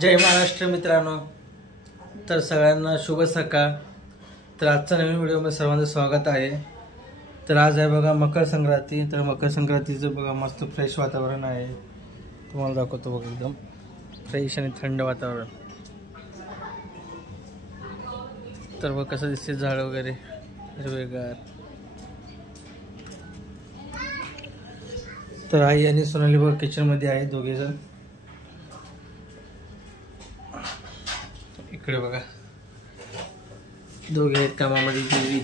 जय महाराष्ट्र मित्रांनो, तर सगळ्यांना शुभ सकाळ। तर आजचा नवीन व्हिडिओमध्ये सर्वांचं स्वागत आहे। तर आज आहे बघा मकर संक्रांती। तर मकर संक्रांतीचं बघा मस्त फ्रेश वातावरण आहे, तुम्हाला दाखवतो बघा, एकदम फ्रेश आणि थंड वातावरण। तर बघ कसं दिसते झाड वगैरे हिरवेगार। तर आई आणि सोनाली बघा किचन मध्ये आहे दोघे जण। इकडे बघा दोघे आहेत कामामध्ये गेली।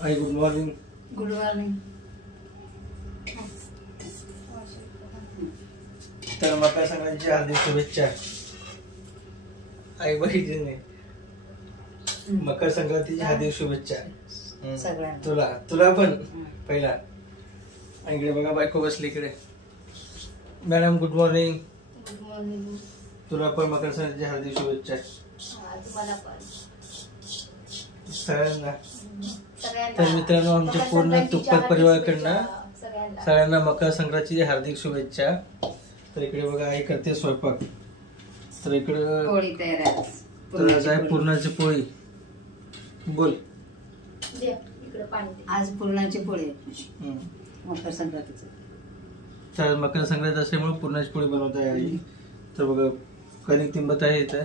आई गुड मॉर्निंग। Good morning. तर मकर संक्रांतीची हार्दिक शुभेच्छा। आई बहिणीने मकर संक्रांतीची हार्दिक शुभेच्छा सगळ्यांना। तुला पण पहिला। आणि इकडे बघा बायको बसली इकडे। Madam good morning. Good morning. तुला पण मकर संक्रांतीची हार्दिक शुभेच्छा। तुम्हाला पण सगळ्यांना। तर मित्रांनो आमच्या पूर्ण तुप्पट परिवाराकडनं सगळ्यांना मकर संक्रांतीची हार्दिक शुभेच्छा। तर इकडे बघा आई करते स्वयंपाक। तर इकडे पोळी तयार आहे। तर आहे पुरणाची पोळी। बोल। आज पुरणाची पोळी मकर संक्रांतीची। तर मकर संक्रांत असल्यामुळे पुरणाची पोळी बनवत आहे आई। तर बघा कणिक तिंबत आहे इथं,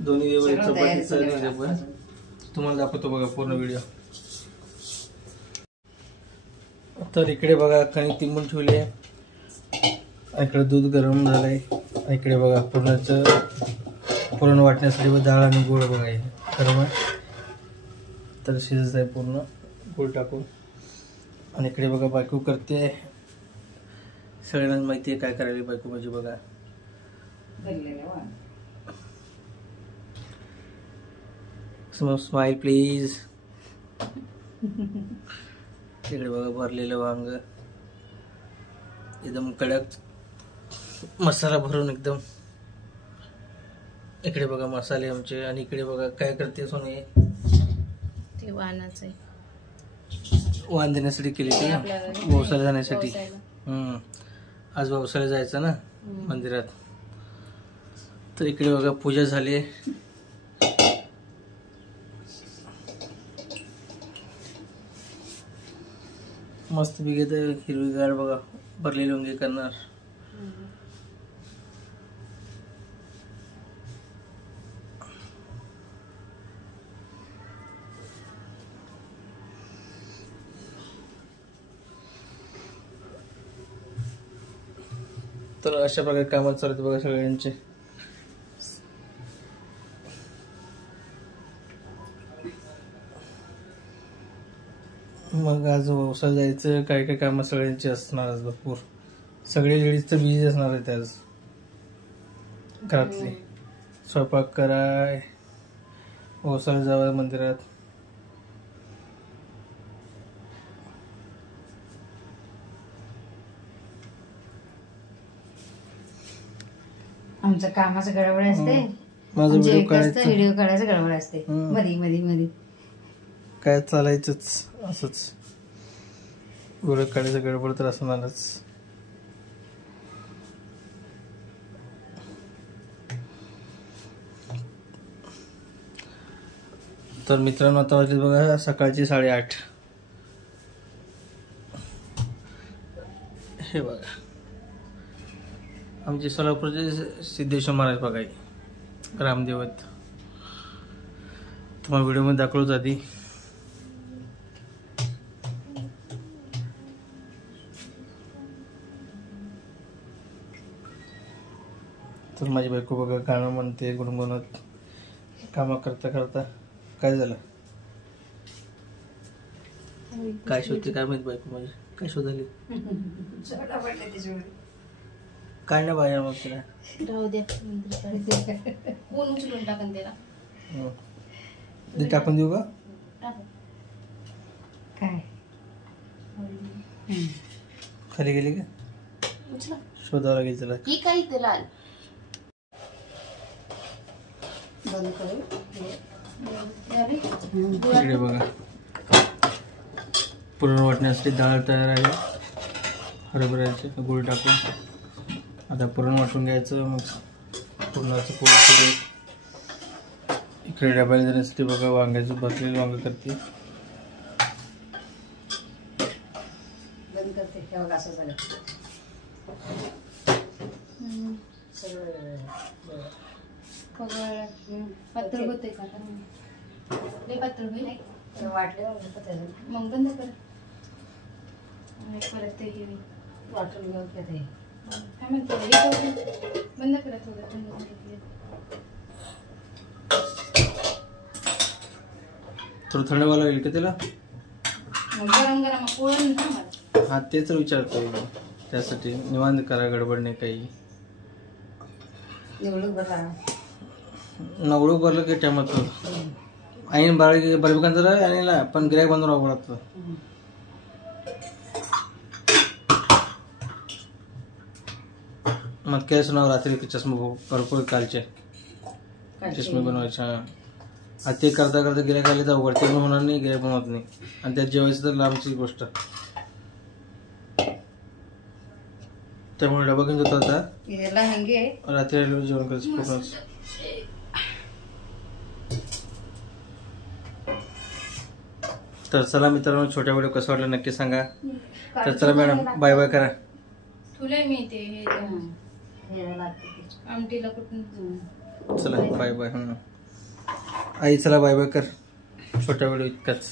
दोन्ही चपातीचं पण तुम्हाला दाखवतो बघा पूर्ण व्हिडिओ। तर इकडे बघा कणिक तिंबून ठेवले, इकडे दूध गरम झालंय, इकडे बघा पुरण वाटण्यासाठी डाळ आणि गुळ बघा गरम आहे। तर शिजत आहे पूर्ण गुळ टाकून। आणि इकडे बघा बायको करते, सगळ्यांना माहिती आहे काय करायला बायको म्हणजे बघा। Smile please. इकडे बघा भरलेलं वांग, एकदम कडक मसाला भरून एकदम। इकडे बघा मसाले आमचे। आणि इकडे बघा काय करते सोने, ते वाणाचं आहे, वाण देण्यासाठी केली ती व्यवसायाला जाण्यासाठी। आज व्यवसायाला जायचं ना मंदिरात। तर इकडे बघा पूजा झाली। मस्त बिगेत हिरवीगार बघा भरलेली वांगी करणार। तर अशा प्रकारे कामात चालत बघा सगळ्यांचे। मग आज व्यवसाय जायचं, काय काय काम सगळ्यांची असणार आज भरपूर। सगळे लेडीज तर बिझी असणार आहेत आज घरातले। स्वयंपाक कराय, व्यवसायाला जावं मंदिरात। आमचं कामाचं गडबड असते, माझा व्हिडिओ काढायचं गडबड असते मध्ये मध्ये मध्ये। काय चालायचंच असंच, व्हिडिओ काढायचं गडबड तर असणारच। तर मित्रांनो आता वाजले बघा सकाळची 8:30। हे बघा आमचे सोलापूरचे सिद्धेश्वर महाराज बघा रामदेवत। तुम्हाला व्हिडिओमध्ये दाखवलं आधी। तर माझी बायको बघा गाणं म्हणते गुणगुणत काम करता करता। काय झालं, काय शोधते काय माहित बायको माझी, काय शोधाली काय ना बाहेर। मग तिला राहू द्या, कोण उचलून टाकन त्याला। टाकून देऊ का काय, खाली गेली का, शोधावं लागेल त्याला। की काही ते लाल बंद करू। इकडे बघा पुरण वाटण्यासाठी डाळ तयार आहे। हरभऱ्याचे गुळ टाकून आता पुरण वाटून घ्यायचं. मग पुरणाचं पोळी केली. इकडे डब्याला देण्यासाठी बघा वांग्याचं भरलेलं वांग करते. बंद करते तेव्हा असं झालं सगळं पातळ होते का आता? लय पातळ होईल वाटलं मग बंद कर. आणि परत ते हे वाटून घेऊन ते काय म्हणतो बंद करा थोडं थंड झालं. थोडं थंड व्हायला लागेल का त्याला? गरम गरम पोळून ना मला. हा तेच विचारतोय त्यासाठी. निवांत करा, गडबड नाही काही. निवडून बघा नवडं भरलं की टायमात आईन बरबिकांचं आणला पण गिरायक बंद राहावं लागतं. मग काय सुनाव रात्री चष्मा भरपूर कालचे चष्मे बनवायचे. आता ते करता करता गिरायक आले तर वरती पण होणार नाही, गिरायक पण होत नाही. आणि त्यात जेवायचं तर लांबची गोष्ट. त्यामुळे डबा घेऊन जातो आता. रात्री आल्यावर जेवण करायचं पूर्णच. तर चला मित्रांनो, छोट्या व्हिडिओ कसं वाटलं नक्की सांगा. तर चला मॅडम, बाय बाय करा. तुला मी ते आमटीला कुठून. चला बाय बाय. आई चला बाय बाय कर. छोट्या व्हिडिओ इतकाच.